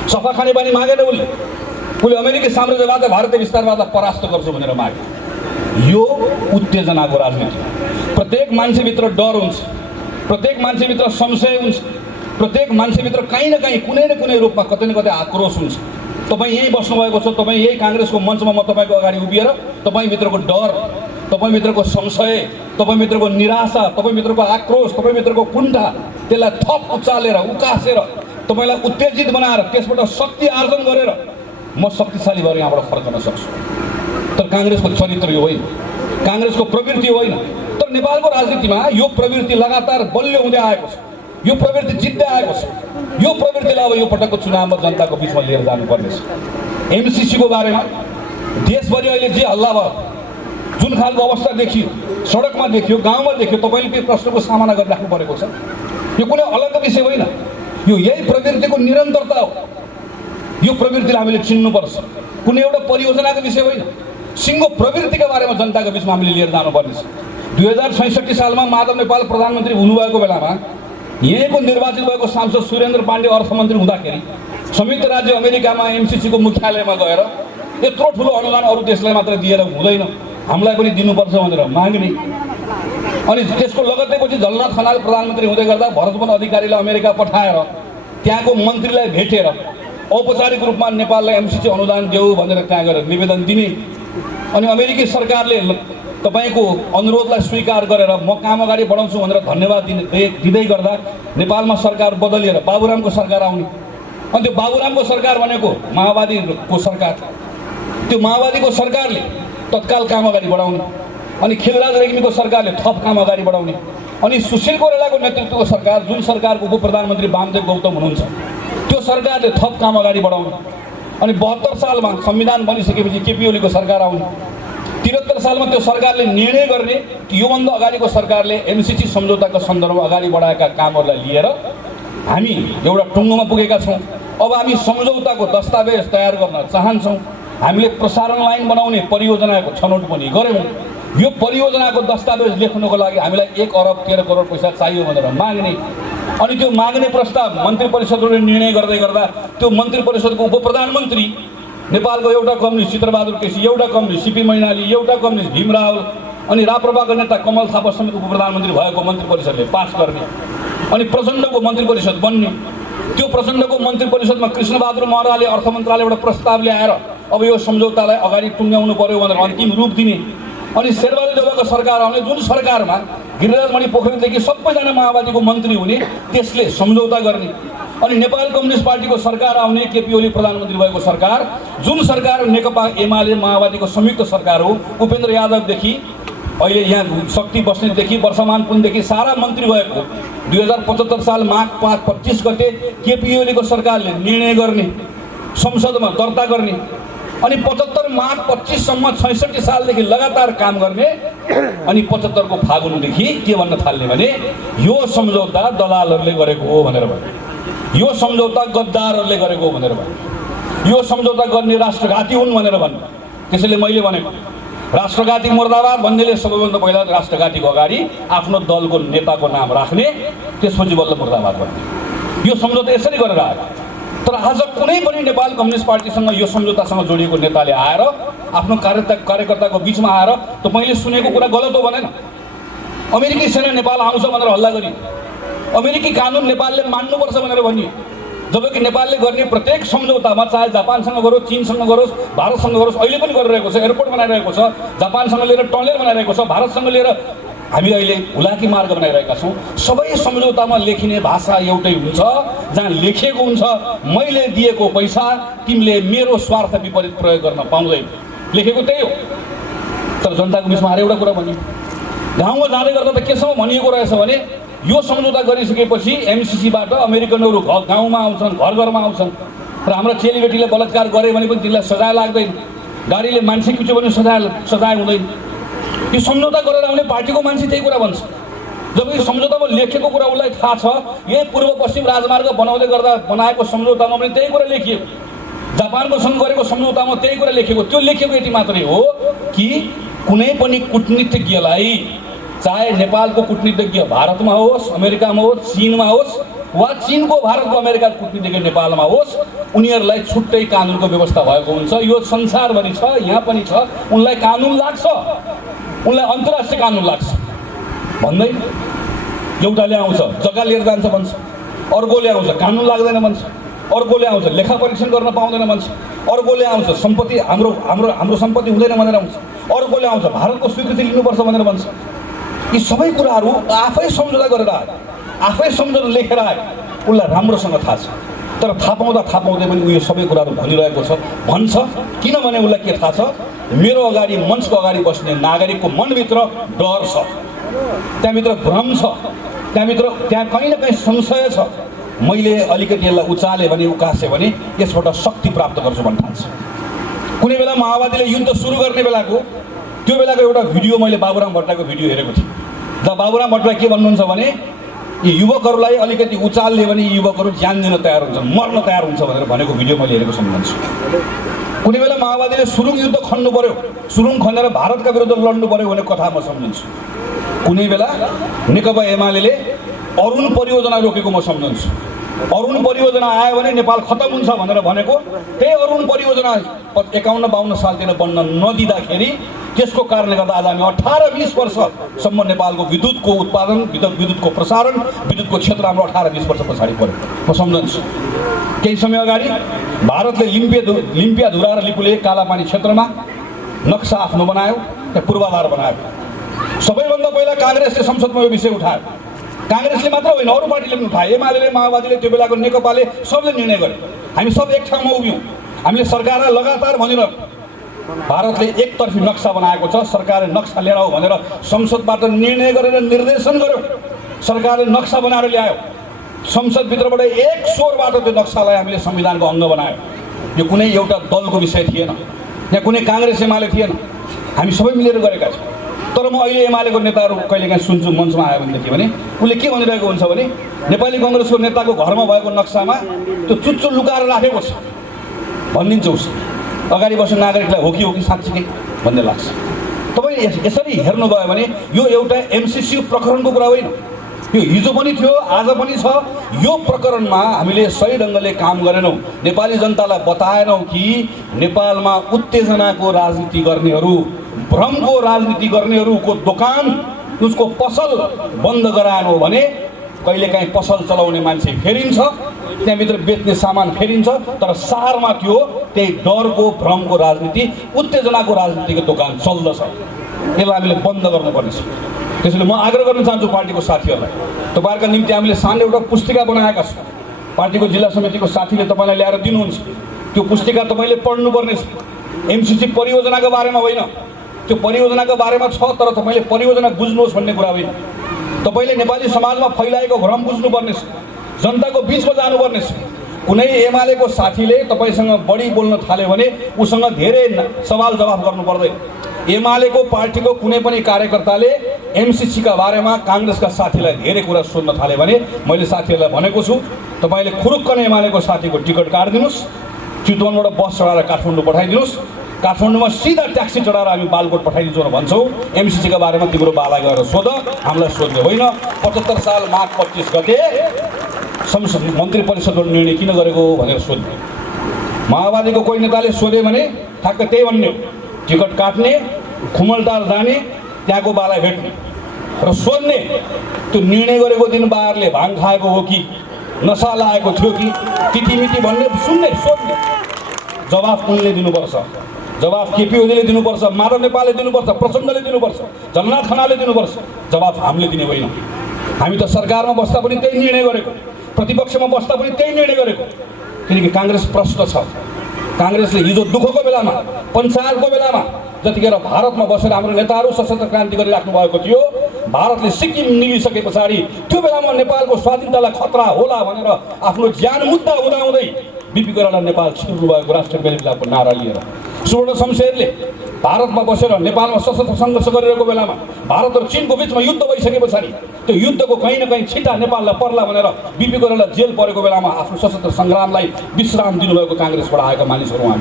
सफा खानेपानी मागेन उसले अमेरिकी साम्राज्यवाद र भारतीय विस्तारवादलाई परास्त गर्छु भनेर मागे। यो उत्तेजनाको राजनीति। प्रत्येक मान्छेभित्र डर हुन्छ, प्रत्येक मान्छेभित्र संशय हुन्छ, प्रत्येक मान्छेभित्र कहीँ न कहीँ कुनै न कुनै रूपमा कतै न कतै आक्रोश हुन्छ। तपाईँ यहीँ बस्नुभएको छ, तपाईँ यही काङ्ग्रेसको मञ्चमा म तपाईँको अगाडि उभिएर तपाईँभित्रको डर, तपाईँभित्रको संशय, तपाईँभित्रको निराशा, तपाईँभित्रको आक्रोश, तपाईँभित्रको कुण्ठा, त्यसलाई थप उचालेर उकासेर तपाईँलाई उत्तेजित बनाएर त्यसबाट शक्ति आर्जन गरेर म शक्तिशाली भएर यहाँबाट फर्कन सक्छु। तर काङ्ग्रेसको चरित्र यो होइन, काङ्ग्रेसको प्रवृत्ति होइन। तर नेपालको राजनीतिमा यो प्रवृत्ति लगातार बलियो हुँदै आएको छ, यो प्रवृत्ति जित्दै आएको छ। यो प्रवृत्तिलाई अब यो पटकको चुनावमा जनताको बिचमा लिएर जानुपर्नेछ। एमसिसीको बारेमा देशभरि अहिले जे हल्ला भयो, जुन खालको अवस्था देखियो, सडकमा देखियो, गाउँमा देखियो, तपाईँले त्यो प्रश्नको सामना गरिराख्नु परेको छ। यो कुनै अलग विषय होइन, यो यही प्रवृत्तिको निरन्तरता हो। यो प्रवृत्तिलाई हामीले चिन्नुपर्छ, कुनै एउटा परियोजनाको विषय होइन, सिङ्गो प्रवृत्तिका बारेमा जनताको बिचमा हामीले लिएर जानुपर्नेछ। 2066 सालमा माधव नेपाल प्रधानमन्त्री हुनुभएको बेलामा यहीँको निर्वाचित भएको सांसद सुरेन्द्र पाण्डे अर्थमन्त्री हुँदाखेरि संयुक्त राज्य अमेरिकामा एमसिसीको मुख्यालयमा गएर यत्रो ठुलो अनुदान अरू देशलाई मात्र दिएर हुँदैन, हामीलाई पनि दिनुपर्छ भनेर माग्ने। अनि त्यसको लगत्तैपछि झलनाथ खनाल प्रधानमन्त्री हुँदै गर्दा भरतमोहन अधिकारीलाई अमेरिका पठाएर त्यहाँको मन्त्रीलाई भेटेर औपचारिक रूपमा नेपाललाई एमसिसी अनुदान देऊ भनेर त्यहाँ गएर निवेदन दिने। अनि अमेरिकी सरकारले तपाईँको अनुरोधलाई स्वीकार गरेर म काम अगाडि बढाउँछु भनेर धन्यवाद दिँदै गर्दा नेपालमा सरकार बदलिएर बाबुरामको सरकार आउने। अनि त्यो बाबुरामको सरकार भनेको माओवादीको सरकार, त्यो माओवादीको सरकारले तत्काल काम अगाडि बढाउने। अनि खिलराज रेग्मीको सरकारले थप काम अगाडि बढाउने। अनि सुशील कोइरालाको नेतृत्वको सरकार, जुन सरकारको उप प्रधानमन्त्री वामदेव गौतम हुनुहुन्छ, त्यो सरकारले थप काम अगाडि बढाउने। अनि 72 सालमा संविधान बनिसकेपछि केपी ओलीको सरकार आउने। 73 सालमा त्यो सरकारले निर्णय गर्ने कि योभन्दा अगाडिको सरकारले एमसिसी सम्झौताको सन्दर्भमा अगाडि बढाएका कामहरूलाई लिएर हामी एउटा टुङ्गोमा पुगेका छौँ। अब हामी सम्झौताको दस्तावेज तयार गर्न चाहन्छौँ। हामीले प्रसारण लाइन बनाउने परियोजनाको छनौट पनि गऱ्यौँ। यो परियोजनाको दस्तावेज लेख्नको लागि हामीलाई 1 अरब 13 करोड पैसा चाहियो भनेर माग्ने। अनि त्यो माग्ने प्रस्ताव मन्त्री परिषदले निर्णय गर्दै गर्दा त्यो मन्त्री परिषदको उप प्रधानमन्त्री नेपालको एउटा कम्युनिस्ट चित्रबहादुर केसी, एउटा कम्युनिस्ट सीपी मैनाली, एउटा कम्युनिस्ट भीम रावल, अनि राप्रपाका नेता कमल थापा समेत उप प्रधानमन्त्री भएको मन्त्री परिषदले पास गर्ने। अनि प्रचण्डको मन्त्री परिषद बन्ने। त्यो प्रचण्डको मन्त्री परिषदमा कृष्णबहादुर महराले अर्थ मन्त्रालयबाट प्रस्ताव ल्याएर अब यो सम्झौतालाई अगाडि टुङ्ग्याउनु पर्यो भनेर अन्तिम रूप दिने। अनि शेरबहादुर देउवाको सरकार आउने, जुन सरकारमा गिरिराजमणि पोखरेलदेखि सबैजना माओवादीको मन्त्री हुने, त्यसले सम्झौता गर्ने। अनि नेपाल कम्युनिस्ट पार्टीको सरकार आउने, केपी ओली प्रधानमन्त्री भएको सरकार, जुन सरकार नेकपा एमाले माओवादीको संयुक्त सरकार हो, उपेन्द्र यादवदेखि अहिले यहाँ शक्ति बस्नेदेखि वर्षमान पुनदेखि सारा मन्त्री भएको 2075 साल माघ 25 गते केपी ओलीको सरकारले निर्णय गर्ने संसदमा दर्ता गर्ने अनि 75 माघ 25 सम्म 66 सालदेखि लगातार काम गर्ने अनि 75 को फागुनदेखि के भन्न थाल्ने भने यो सम्झौता दलालहरूले गरेको हो भनेर भन्ने, यो सम्झौता गद्दारहरूले गरेको हो भनेर भन्ने, यो सम्झौता गर्ने राष्ट्रघाती हुन् भनेर भन्ने। त्यसैले मैले भनेको राष्ट्रघाती मुर्दाबाद भन्नेले सबैभन्दा पहिला राष्ट्रघातीको अगाडि आफ्नो दलको नेताको नाम राख्ने, त्यसपछि बल्ल मुर्दाबाद भन्ने। यो सम्झौता यसरी गरेर आयो। तर आज कुनै पनि नेपाल कम्युनिस्ट पार्टीसँग यो सम्झौतासँग जोडिएको नेताले आएर आफ्नो कार्यकर्ताको बिचमा आएर तपाईँले सुनेको कुरा गलत हो भनेन। अमेरिकी सेना नेपाल आउँछ भनेर हल्ला गरियो, अमेरिकी कानुन नेपालले मान्नुपर्छ भनेर भनियो, जबकि नेपालले गर्ने प्रत्येक सम्झौतामा चाहे जापानसँग गरोस्, चीनसँग गरोस्, भारतसँग गरोस्, अहिले पनि गरिरहेको छ, एयरपोर्ट बनाइरहेको छ, जापानसँग लिएर टनल बनाइरहेको छ, भारतसँग लिएर हामी अहिले हुलाकी मार्ग बनाइरहेका छौँ। सबै सम्झौतामा लेखिने भाषा एउटै हुन्छ, जहाँ लेखिएको हुन्छ मैले दिएको पैसा तिमीले मेरो स्वार्थ विपरीत प्रयोग गर्न पाउँदैन, लेखेको त्यही हो। तर जनताको बिचमा आएर एउटा कुरा भन्यो, गाउँमा जाँदै गर्दा त केसम्म भनिएको रहेछ भने यो सम्झौता गरिसकेपछि एमसिसीबाट अमेरिकनहरू गाउँमा आउँछन्, घर घरमा आउँछन् र हाम्रो चेलीबेटीले बलात्कार गरे भने पनि तिनीलाई सजाय लाग्दैन, गाडीले मान्छे कुच्यो भने सजाय हुँदैन। यो सम्झौता गरेर आउने पार्टीको मान्छे त्यही कुरा भन्छ, जब यो सम्झौतामा लेखेको कुरा उसलाई थाहा छ। यही पूर्व पश्चिम राजमार्ग बनाउँदै गर्दा बनाएको सम्झौतामा पनि त्यही कुरा लेखिएको, जापानकोसँग गरेको सम्झौतामा त्यही कुरा लेखेको। त्यो लेखेको यति मात्रै हो कि कुनै पनि कूटनीतिज्ञलाई, चाहे नेपालको कूटनीतिज्ञ भारतमा होस्, अमेरिकामा होस्, चीनमा होस् वा चीनको भारतको अमेरिकाको कूटनीतिज्ञ नेपालमा होस्, उनीहरूलाई छुट्टै कानुनको व्यवस्था भएको हुन्छ। यो संसारभरि छ, यहाँ पनि छ। उनलाई कानुन लाग्छ, उनलाई अन्तर्राष्ट्रिय कानुन लाग्छ भन्दैन। एउटाले आउँछ जग्गा लिएर जान्छ भन्छ, अर्कोले आउँछ कानुन लाग्दैन भन्छ, अर्कोले आउँछ लेखा परीक्षण गर्न पाउँदैन भन्छ, अर्कोले आउँछ सम्पत्ति हाम्रो सम्पत्ति हुँदैन भनेर आउँछ, अर्कोले आउँछ भारतको स्वीकृति लिनुपर्छ भनेर भन्छ। यी सबै कुराहरू आफै सम्झौता गरेर आयो, आफै सम्झौता लेखेर आयो, उसलाई राम्रोसँग थाहा छ। तर थाहा पाउँदै पनि उयो सबै कुराहरू भनिरहेको छ, भन्छ। किनभने उसलाई के थाहा छ, मेरो अगाडि मञ्चको अगाडि बस्ने नागरिकको मनभित्र डर छ, त्यहाँभित्र भ्रम छ, त्यहाँ कहीँ न कहीँ संशय छ। मैले अलिकति यसलाई उचाले भने, उकासे भने यसबाट शक्ति प्राप्त गर्छु भन्ने ठान्छ। कुनै बेला माओवादीले युद्ध सुरु गर्ने बेलाको त्यो बेलाको एउटा भिडियो मैले बाबुराम भट्टराईको भिडियो हेरेको थिएँ, जहाँ बाबुराम भट्टराई के भन्नुहुन्छ भने यी युवकहरूलाई अलिकति उचाल्ने भने युवकहरू ज्यान दिन तयार हुन्छन्, मर्न तयार हुन्छ भनेर भनेको भिडियो मैले हेरेको सम्झन्छु। कुनै बेला माओवादीले सुरुङ युद्ध खन्नु पर्यो, सुरुङ खनेर भारतका विरुद्ध लड्नु पर्यो भने कथा म सम्झन्छु। कुनै बेला नेकपा एमाले अरुण परियोजना रोकेको म सम्झन्छु। अरुण परियोजना आयो भने नेपाल खतम हुन्छ भनेर भनेको, त्यही अरुण परियोजना 51-52 सालतिर बन्न नदिँदाखेरि त्यसको कारणले गर्दा आज हामी 18-20 वर्षसम्म नेपालको विद्युतको उत्पादन, विद्युतको प्रसारण, विद्युतको क्षेत्र हाम्रो 18-20 वर्ष पछाडि पऱ्यो म सम्झन्छु। केही समय अगाडि भारतले लिम्पियाधुरा र लिपुले कालापानी क्षेत्रमा नक्सा आफ्नो बनायो, त्यहाँ पूर्वाधार बनायो। सबैभन्दा पहिला काङ्ग्रेसले संसदमा यो विषय उठायो, काङ्ग्रेसले मात्र होइन अरू पार्टीले पनि उठाए, एमाले, माओवादीले, त्यो बेलाको नेकपाले सबले निर्णय गरे। हामी सब एक ठाउँमा उभियौँ, हामीले सरकारलाई लगातार भनिरह्यौँ भारतले एकतर्फी नक्सा बनाएको छ, सरकारले नक्सा लिएर आऊ भनेर संसदबाट निर्णय गरेर निर्देशन गर्यो। सरकारले नक्सा बनाएर ल्यायो, संसदभित्रबाट एक स्वरबाट त्यो नक्सालाई हामीले संविधानको अङ्ग बनायो। यो कुनै एउटा दलको विषय थिएन, यहाँ कुनै काङ्ग्रेस एमाले थिएन, हामी सबै मिलेर गरेका छौँ। तर म अहिले एमालेको नेताहरू कहिलेकाहीँ सुन्छु मञ्चमा आयो भनेदेखि भने उसले के भनिरहेको हुन्छ भने नेपाली कङ्ग्रेसको नेताको घरमा भएको नक्सामा त्यो चुच्चो लुकाएर राखेको छ भनिदिन्छ। उस अगाडि बस्ने नागरिकलाई हो कि साँच्चीकै भन्ने लाग्छ। तपाईँ यसरी हेर्नुभयो भने यो एउटा एमसिसी प्रकरणको कुरा होइन, यो हिजो पनि थियो, आज पनि छ। यो प्रकरणमा हामीले सही ढङ्गले काम गरेनौँ, नेपाली जनतालाई बताएनौँ कि नेपालमा उत्तेजनाको राजनीति गर्नेहरू, भ्रमको राजनीति गर्नेहरूको दोकान, उसको पसल बन्द गराएन हो भने कहिलेकाहीँ पसल चलाउने मान्छे फेरिन्छ, त्यहाँभित्र बेच्ने सामान फेरिन्छ, तर सारमा त्यो त्यही डरको, भ्रमको राजनीति, उत्तेजनाको राजनीतिको दोकान चल्दछ। यसलाई हामीले बन्द गर्नुपर्ने छ। त्यसैले म आग्रह गर्न चाहन्छु पार्टीको साथीहरूलाई, तपाईँहरूका निम्ति हामीले सानो एउटा पुस्तिका बनाएका छौँ। पार्टीको जिल्ला समितिको साथीले तपाईँलाई ल्याएर दिनुहुन्छ, त्यो पुस्तिका तपाईँले पढ्नुपर्ने छ। एमसिसी परियोजनाको बारेमा होइन, त्यो परियोजनाको बारेमा छ, तर तपाईँले परियोजना बुझ्नुहोस् भन्ने कुरा होइन। तपाईँले नेपाली समाजमा फैलाएको भ्रम बुझ्नुपर्ने छ, जनताको बिचमा जानुपर्ने छ। कुनै एमालेको साथीले तपाईँसँग बढी बोल्न थाल्यो भने उसँग धेरै सवाल जवाफ गर्नु पर्दैन। एमालेको पार्टीको कुनै पनि कार्यकर्ताले एमसीसीका बारेमा काङ्ग्रेसका साथीलाई धेरै कुरा सोध्न थाल्यो भने मैले साथीहरूलाई भनेको छु, तपाईँले खुरुक्क एमालेको साथीको टिकट काटिदिनुहोस्, चितवनबाट बस चढाएर काठमाडौँ पठाइदिनुहोस्, काठमाडौँमा सिधा ट्याक्सी चढाएर हामी बालकोट पठाइदिन्छौँ भन्छौँ। एमसीसीका बारेमा तिम्रो बाला गएर सोध, हामीलाई सोध्ने होइन। 75 साल माघ 25 गते संसद मन्त्री परिषदको निर्णय किन गरेको भनेर सोध्ने। माओवादीको कोही नेताले सोध्यो भने ठ्याक्क त्यही भन्ने, टिकट काट्ने, खुमलटार जाने, त्यहाँको बाला भेट्ने र सोध्ने त्यो निर्णय गरेको दिन बारले भाङ खाएको हो कि नसा लागेको थियो कि तिथिमिति भन्ने सुन्ने, सोध्ने। जवाफ उनले दिनुपर्छ, जवाफ केपी ओलीले दिनुपर्छ, माधव नेपालले दिनुपर्छ, प्रचण्डले दिनुपर्छ, झलनाथ खनालले दिनुपर्छ। जवाफ हामीले दिने होइन। हामी त सरकारमा बस्दा पनि त्यही निर्णय गरेको, प्रतिपक्षमा बस्दा पनि त्यही निर्णय गरेको। किनकि काङ्ग्रेस प्रश्न छ। काङ्ग्रेसले हिजो दुःखको बेलामा, पञ्चायतको बेलामा जतिखेर भारतमा बसेर हाम्रो नेताहरू सशस्त्र क्रान्ति गरिराख्नु भएको थियो, भारतले सिक्किम निलिसके पछाडि त्यो बेलामा नेपालको स्वाधीनतालाई खतरा होला भनेर आफ्नो ज्यान मुद्दा हुँदाहुँदै बिपी कोइराला नेपाल छिर्नु भएको राष्ट्रिय बेलिलाको नारा लिएर। सुवर्ण शमशेरले भारतमा बसेर नेपालमा सशस्त्र सङ्घर्ष गरिरहेको बेलामा भारत र चीनको बिचमा युद्ध भइसके पछाडि त्यो युद्धको कहीँ न कहीँ छिटा नेपाललाई पर्ला भनेर बिपी कोइराला जेल परेको बेलामा आफ्नो सशस्त्र सङ्ग्रामलाई विश्राम दिनुभएको काङ्ग्रेसबाट आएका मानिसहरू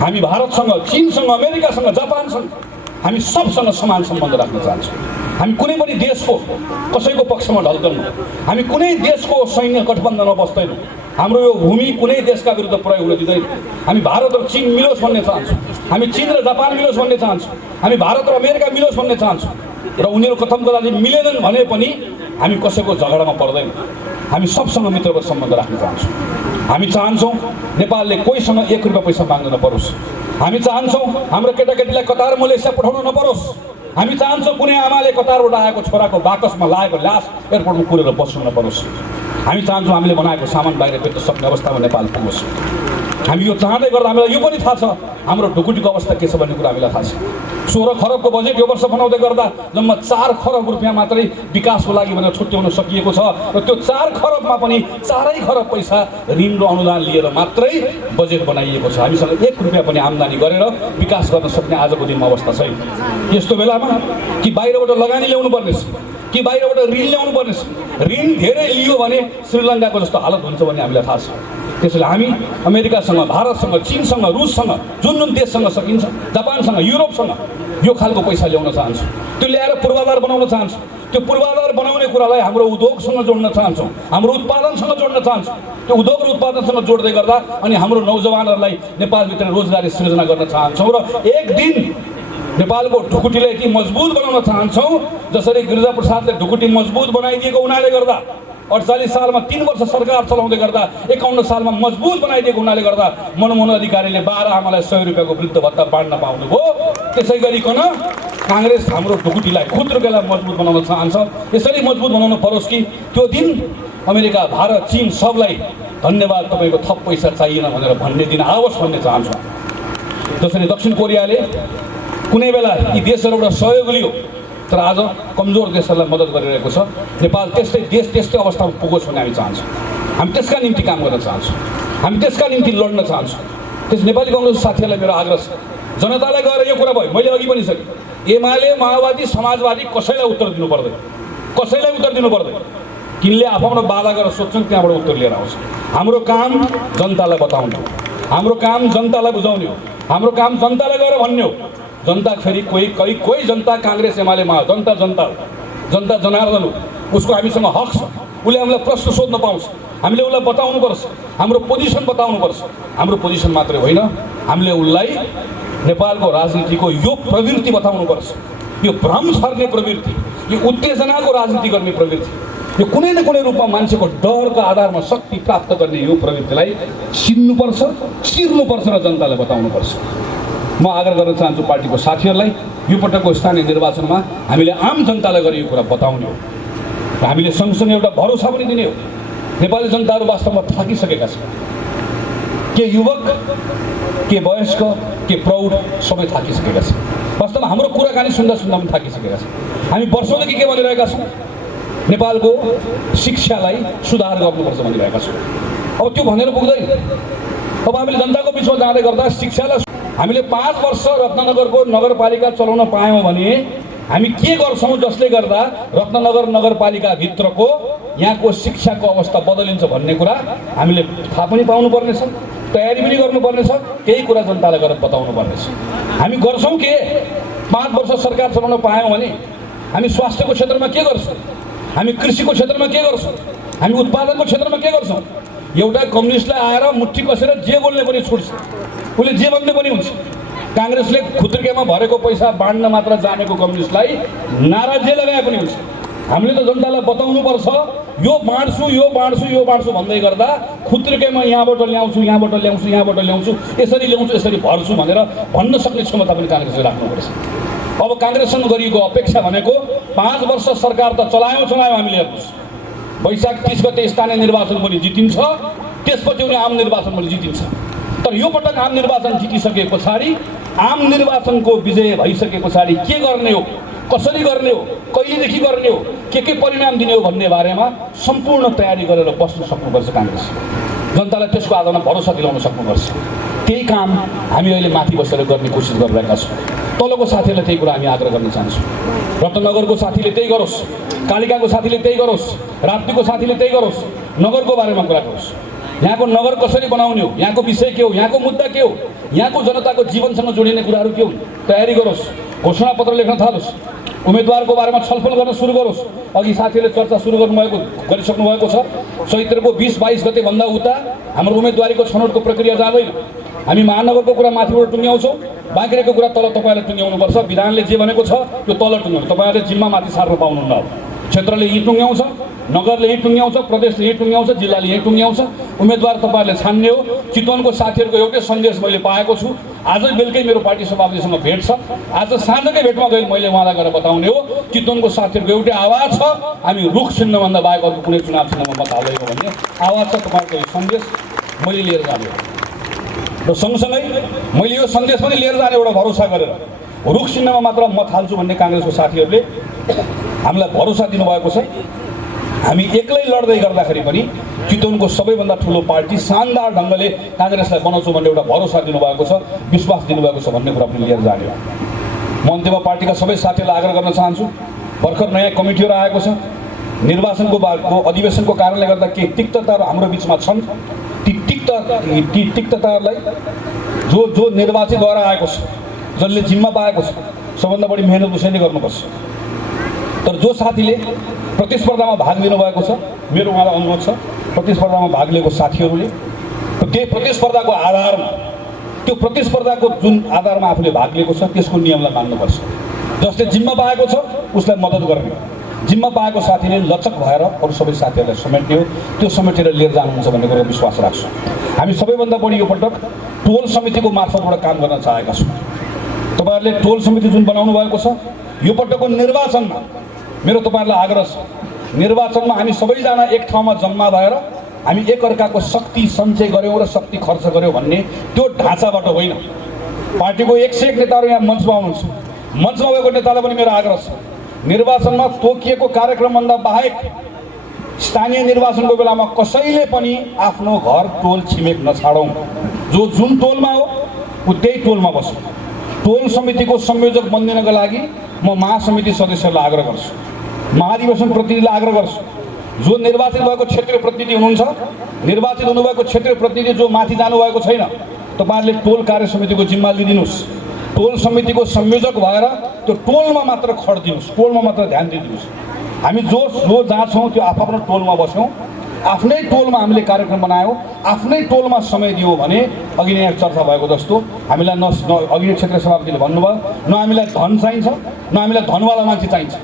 हामी भारतसँग, चीनसँग, अमेरिकासँग, जापानसँग हामी सबसँग समान सम्बन्ध राख्न चाहन्छौँ। हामी कुनै पनि देशको कसैको पक्षमा ढल्दैनौँ। हामी कुनै देशको सैन्य गठबन्धनमा बस्दैनौँ। हाम्रो यो भूमि कुनै देशका विरुद्ध प्रयोग हुन दिँदैन। हामी भारत र चीन मिलोस् भन्ने चाहन्छौँ। हामी चीन र जापान मिलोस् भन्ने चाहन्छौँ। हामी भारत र अमेरिका मिलोस् भन्ने चाहन्छौँ। र उनीहरू कथमको लागि मिलेनन् भने पनि हामी कसैको झगडामा पर्दैनौँ। हामी सबसँग मित्रवत सम्बन्ध राख्न चाहन्छौँ। हामी चाहन्छौँ नेपालले कोहीसँग 1 रुपियाँ पैसा माग्न नपरोस्। हामी चाहन्छौँ हाम्रो केटाकेटीलाई कतार मलेसिया पठाउन नपरोस्। हामी चाहन्छौँ कुनै आमाले कतारबाट आएको छोराको बाकसमा लागेको लास एयरपोर्टमा कुरेर बस्नु नपरोस्। हामी चाहन्छौँ हामीले बनाएको सामान बाहिर बेच्न सक्ने अवस्थामा नेपाल पुगोस्। हामी यो चाहँदै गर्दा हामीलाई यो पनि थाहा छ हाम्रो ढुकुटीको अवस्था के छ भन्ने कुरा हामीलाई थाहा छ। 16 खरबको बजेट यो वर्ष बनाउँदै गर्दा जम्मा 4 खरब रुपियाँ मात्रै विकासको लागि भनेर छुट्याउन सकिएको छ र त्यो 4 खरबमा पनि 4 खरब पैसा ऋण र अनुदान लिएर मात्रै बजेट बनाइएको छ। हामीसँग 1 रुपियाँ पनि आम्दानी गरेर विकास गर्न सक्ने आजको दिनमा अवस्था छैन। यस्तो बेलामा कि बाहिरबाट लगानी ल्याउनु पर्ने छ, कि बाहिरबाट ऋण ल्याउनु पर्ने छ। ऋण धेरै लियो भने श्रीलङ्काको जस्तो हालत हुन्छ भन्ने हामीलाई थाहा छ। त्यसैले हामी अमेरिकासँग, भारतसँग, चीनसँग, रुससँग, जुन जुन देशसँग सकिन्छ, जापानसँग, युरोपसँग यो खालको पैसा ल्याउन चाहन्छौँ। त्यो ल्याएर पूर्वाधार बनाउन चाहन्छौँ। त्यो पूर्वाधार बनाउने कुरालाई हाम्रो उद्योगसँग जोड्न चाहन्छौँ, हाम्रो उत्पादनसँग जोड्न चाहन्छौँ। त्यो उद्योग र उत्पादनसँग जोड्दै गर्दा अनि हाम्रो नौजवानहरूलाई नेपालभित्र रोजगारी सृजना गर्न चाहन्छौँ र एक दिन नेपालको ढुकुटीलाई यति मजबुत बनाउन चाहन्छौँ जसरी गिरिजाप्रसादले ढुकुटी मजबुत बनाइदिएको हुनाले गर्दा 48 सालमा 3 वर्ष सरकार चलाउँदै गर्दा 51 सालमा मजबुत बनाइदिएको हुनाले गर्दा मनमोहन अधिकारीले 12 आमालाई 100 रुपियाँको वृद्ध भत्ता बाँड्न पाउनुभयो। त्यसै गरिकन काङ्ग्रेस हाम्रो ढुकुटीलाई खुद्रुकेलाई मजबुत बनाउन चाहन्छ। यसरी मजबुत बनाउनु परोस् कि त्यो दिन अमेरिका, भारत, चीन सबलाई धन्यवाद तपाईँको थप पैसा चाहिएन भनेर भन्ने दिन आओस् भन्ने चाहन्छौँ। जसरी दक्षिण कोरियाले कुनै बेला यी देशहरूबाट सहयोग लियो तर आज कमजोर देशहरूलाई मद्दत गरिरहेको छ। नेपाल त्यस्तै देश त्यस्तै अवस्थामा पुगोस् भन्ने हामी चाहन्छौँ। हामी त्यसका निम्ति काम गर्न चाहन्छौँ। हामी त्यसका निम्ति लड्न चाहन्छौँ। त्यस नेपाली कङ्ग्रेस साथीहरूलाई मेरो आग्रह छ, जनतालाई गएर यो कुरा भयो, मैले अघि पनि सकेँ, एमाले, माओवादी, समाजवादी कसैलाई उत्तर दिनु पर्दैन, कसैलाई उत्तर दिनु पर्दैन। किनले आफ्नो बाधा गरेर सोध्छन् त्यहाँबाट उत्तर लिएर आउँछ। हाम्रो काम जनतालाई बताउने हो, हाम्रो काम जनतालाई बुझाउने हो, हाम्रो काम जनतालाई गएर भन्ने हो। जनता फेरि कोही जनता काङ्ग्रेस एमाले मा जनता जनता हो, जनता जनार्दन हो। उसको हामीसँग हक छ, उसले हामीलाई प्रश्न सोध्न पाउँछ। हामीले उसलाई बताउनुपर्छ, हाम्रो पोजिसन बताउनुपर्छ। हाम्रो पोजिसन मात्रै होइन, हामीले उसलाई नेपालको राजनीतिको यो प्रवृत्ति बताउनुपर्छ। यो भ्रम छर्ने प्रवृत्ति, यो उत्तेजनाको राजनीति गर्ने प्रवृत्ति, यो कुनै न कुनै रूपमा मान्छेको डरको आधारमा शक्ति प्राप्त गर्ने यो प्रवृत्तिलाई सिर्नुपर्छ, चिर्नुपर्छ र जनतालाई बताउनुपर्छ। म आग्रह गर्न चाहन्छु पार्टीको साथीहरूलाई, यो पटकको स्थानीय निर्वाचनमा हामीले आम जनतालाई गएर यो कुरा बताउने हो र हामीले सँगसँगै एउटा भरोसा पनि दिने हो। नेपाली जनताहरू वास्तवमा थाकिसकेका छन्। के युवक, के वयस्क, के प्रौढ सबै थाकिसकेका छन्। वास्तवमा हाम्रो कुराकानी सुन्दा सुन्दा पनि थाकिसकेका छौँ। हामी वर्षौँदेखि के भनिरहेका छौँ, नेपालको शिक्षालाई सुधार गर्नुपर्छ भनिरहेका छौँ। अब त्यो भनेर पुग्दैन। अब हामीले जनताको बिचमा जाँदै गर्दा शिक्षालाई हामीले 5 वर्ष रत्नगरको नगरपालिका चलाउन पायौँ भने हामी के गर्छौँ जसले गर्दा रत्नगर नगरपालिकाभित्रको यहाँको शिक्षाको अवस्था बदलिन्छ भन्ने कुरा हामीले थाहा पनि पाउनुपर्नेछ, तयारी पनि गर्नुपर्नेछ, केही कुरा जनतालाई गरेर बताउनु पर्नेछ। हामी गर्छौँ के? 5 वर्ष सरकार चलाउन पायौँ भने हामी स्वास्थ्यको क्षेत्रमा के गर्छौँ, हामी कृषिको क्षेत्रमा के गर्छौँ, हामी उत्पादनको क्षेत्रमा के गर्छौँ? एउटा कम्युनिस्टलाई आएर मुट्ठी कसेर जे बोल्ने पनि छुट्छ, उसले जे भन्ने पनि हुन्छ। काङ्ग्रेसले खुत्रिकेमा भरेको पैसा बाँड्न मात्र जानेको कम्युनिस्टलाई नारा जे लगाए पनि हुन्छ। हामीले त जनतालाई बताउनुपर्छ, यो बाँड्छु यो बाँड्छु यो बाँड्छु भन्दै गर्दा खुत्रिकेमा यहाँबाट ल्याउँछु यहाँबाट ल्याउँछु यहाँबाट ल्याउँछु यसरी ल्याउँछु यसरी भर्छु भनेर भन्न सक्ने क्षमता पनि काङ्ग्रेसले राख्नुपर्छ। अब काङ्ग्रेससँग गरिएको अपेक्षा भनेको 5 वर्ष सरकार त चलायौँ हामीले। हेर्नुहोस्, वैशाख 30 गते स्थानीय निर्वाचन पनि जितिन्छ, त्यसपछि उनी आम निर्वाचन पनि जितिन्छ। तर यो पटक आम निर्वाचन जितिसके पछाडि आम निर्वाचनको विजय भइसके पछाडि के गर्ने हो, कसरी गर्ने हो, कहिलेदेखि गर्ने हो, के परिणाम दिने हो भन्ने बारेमा सम्पूर्ण तयारी गरेर बस्न सक्नुपर्छ काङ्ग्रेस। जनतालाई त्यसको आधारमा भरोसा दिलाउन सक्नुपर्छ। त्यही काम हामी अहिले माथि बसेर गर्ने कोसिस गरिरहेका छौँ। तलको साथीहरूलाई त्यही कुरा हामी आग्रह गर्न चाहन्छौँ। रत्नगरको साथीले त्यही गरोस्, कालिकाको साथीले त्यही गरोस्, राप्तीको साथीले त्यही गरोस्, नगरको बारेमा कुरा गरोस्। यहाँको नगर कसरी बनाउने हो, यहाँको विषय के हो, यहाँको मुद्दा के हो, यहाँको जनताको जीवनसँग जोडिने कुराहरू के हुन्, तयारी गरोस्, घोषणापत्र लेख्न थालोस्, उम्मेदवारको बारेमा छलफल गर्न सुरु गरोस्। अघि साथीहरूले चर्चा सुरु गरिसक्नु भएको छ। चैत्रको 20-22 गतेभन्दा उता हाम्रो उम्मेदवारीको छनौटको प्रक्रिया जाँदैन। हामी महानगरको कुरा माथिबाट टुङ्ग्याउँछौँ, बाँकीको कुरा तल तपाईँले टुङ्ग्याउनुपर्छ। विधानले जे भनेको छ त्यो तल टुङ्ग्याउनु, तपाईँहरूले जिम्मा माथि सार्न पाउनुहुन्न। क्षेत्रले यहीँ टुङ्ग्याउँछ, नगरले यहीँ टुङ्ग्याउँछ, प्रदेशले यहीँ टुङ्ग्याउँछ, जिल्लाले यहीँ टुङ्ग्याउँछ। उम्मेदवार तपाईँहरूले छान्ने हो। चितवनको साथीहरूको एउटै सन्देश मैले पाएको छु। आजै बेलुकै मेरो पार्टी सभापतिसँग भेट छ। आज साँझकै भेटमा गएर मैले उहाँलाई गएर बताउने हो, चितवनको साथीहरूको एउटै आवाज छ, हामी रुख चिन्हभन्दा बाहेक अर्को कुनै चुनाव चिन्हमा मत हालेको भन्ने आवाज छ। तपाईँको यो सन्देश मैले लिएर जाने हो र सँगसँगै मैले यो सन्देश पनि लिएर जाने एउटा भरोसा गरेर रुख चिन्हमा मात्र मत हाल्छु भन्ने काङ्ग्रेसको साथीहरूले हामीलाई भरोसा दिनुभएको छ। हामी एक्लै लड्दै गर्दाखेरि पनि चितवनको सबैभन्दा ठुलो पार्टी शानदार ढङ्गले काङ्ग्रेसलाई बनाउँछु भन्ने एउटा भरोसा दिनुभएको छ, विश्वास दिनुभएको छ भन्ने कुरा पनि लिएर जाने हो। म अन्त्यमा पार्टीका सबै साथीहरूलाई आग्रह गर्न चाहन्छु, भर्खर नयाँ कमिटीहरू आएको छ। निर्वाचनको अधिवेशनको कारणले गर्दा केही तिक्तताहरू हाम्रो बिचमा छन्। ती तिक्तताहरूलाई जो निर्वाचित भएर आएको छ, जसले जिम्मा पाएको छ, सबभन्दा बढी मेहनत उसैले गर्नुपर्छ। तर जो साथीले प्रतिस्पर्धामा भाग लिनुभएको छ, मेरो उहाँलाई अनुरोध छ, प्रतिस्पर्धामा भाग लिएको साथीहरूले त्यही प्रतिस्पर्धाको आधारमा, त्यो प्रतिस्पर्धाको जुन आधारमा आफूले भाग लिएको छ त्यसको नियमलाई मान्नुपर्छ। जसले जिम्मा पाएको छ उसलाई मद्दत गर्ने, जिम्मा पाएको साथीले लचक भएर अरू सबै साथीहरूलाई समेट्ने हो, त्यो समेटेर लिएर जानुहुन्छ भन्ने कुरो विश्वास राख्छु। हामी सबैभन्दा बढी यो पटक टोल समितिको मार्फतबाट काम गर्न चाहेका छौँ। तपाईँहरूले टोल समिति जुन बनाउनु भएको छ, यो पटकको निर्वाचनमा मेरो तपाईँहरूलाई आग्रह छ, निर्वाचनमा हामी सबैजना एक ठाउँमा जम्मा भएर हामी एकअर्काको शक्ति सञ्चय गऱ्यौँ र शक्ति खर्च गऱ्यौँ भन्ने त्यो ढाँचाबाट होइन। पार्टीको 101 नेताहरू यहाँ मञ्चमा आउनुहुन्छ, मञ्चमा भएको नेतालाई पनि मेरो आग्रह छ, निर्वाचनमा तोकिएको कार्यक्रमभन्दा बाहेक स्थानीय निर्वाचनको बेलामा कसैले पनि आफ्नो घर टोल छिमेक नछाडौँ। जो जुन टोलमा हो ऊ त्यही टोलमा बस्छ। टोल समितिको संयोजक बनिदिनको लागि म महासमिति सदस्यहरूलाई आग्रह गर्छु, महाधिवेशन प्रतिनिधिलाई आग्रह गर्छु। जो निर्वाचित भएको क्षेत्रीय प्रतिनिधि हुनुहुन्छ, निर्वाचित हुनुभएको क्षेत्रीय प्रतिनिधि जो माथि जानुभएको छैन, तपाईँहरूले टोल कार्य समितिको जिम्मा लिइदिनुहोस्। टोल समितिको संयोजक भएर त्यो टोलमा मात्र खड्दिनुहोस्, टोलमा मात्र ध्यान दिइदिनुहोस्। हामी जो जहाँ छौँ त्यो आफ्नो टोलमा बस्यौँ, आफ्नै टोलमा हामीले कार्यक्रम बनायौँ, आफ्नै टोलमा समय दियौँ भने अघि नै चर्चा भएको जस्तो हामीलाई अघि नै क्षेत्रीय सभापतिले भन्नुभयो, न हामीलाई धन चाहिन्छ न हामीलाई धनवाला मान्छे चाहिन्छ।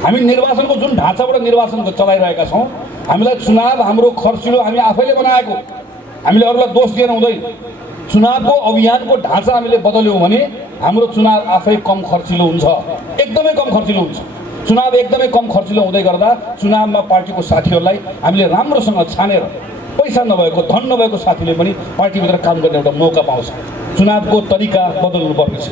हामी निर्वाचनको जुन ढाँचाबाट निर्वाचन चलाइरहेका छौँ, हामीलाई चुनाव हाम्रो खर्चिलो हामी आफैले बनाएको, हामीले अरूलाई दोष दिएर हुँदैन। चुनावको अभियानको ढाँचा हामीले बदल्यौँ भने हाम्रो चुनाव आफै कम खर्चिलो हुन्छ, एकदमै कम खर्चिलो हुन्छ। चुनाव एकदमै कम खर्चिलो हुँदै गर्दा चुनावमा पार्टीको साथीहरूलाई हामीले राम्रोसँग छानेर पैसा नभएको धन नभएको साथीले पनि पार्टीभित्र काम गर्ने एउटा मौका पाउँछ। चुनावको तरिका बदल्नु पर्नेछ।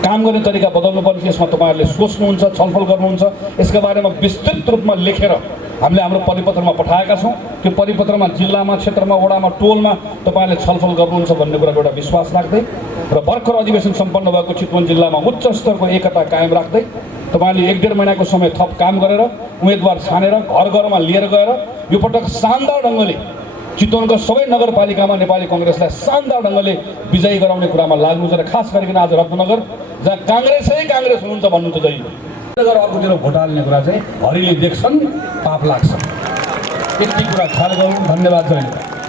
काम गर्ने तरिका बदल्नुपर्ने यसमा तपाईँहरूले सोच्नुहुन्छ, छलफल गर्नुहुन्छ। यसका बारेमा विस्तृत रूपमा लेखेर हामीले हाम्रो परिपत्रमा पठाएका छौँ। त्यो परिपत्रमा जिल्लामा, क्षेत्रमा, वडामा, टोलमा तपाईँहरूले छलफल गर्नुहुन्छ भन्ने कुराको एउटा विश्वास राख्दै र भर्खर अधिवेशन सम्पन्न भएको चितवन जिल्लामा उच्च स्तरको एकता कायम राख्दै तपाईँहरूले 1-1.5 महिनाको समय थप काम गरेर उम्मेदवार छानेर घर घरमा लिएर गएर यो पटक शानदार ढङ्गले चितवनका सबै नगरपालिकामा नेपाली कङ्ग्रेसलाई शानदार ढङ्गले विजयी गराउने कुरामा लाग्नुहुन्छ र खास गरिकन आज रत्नगर जहाँ काङ्ग्रेसै काङ्ग्रेस हुनुहुन्छ भन्नुहुन्छ जहिले नगर अर्कोतिर भोट हाल्ने कुरा चाहिँ हरिले देख्छन्, पाप लाग्छ। यति कुरा ख्याल गरौँ। धन्यवाद। जहिले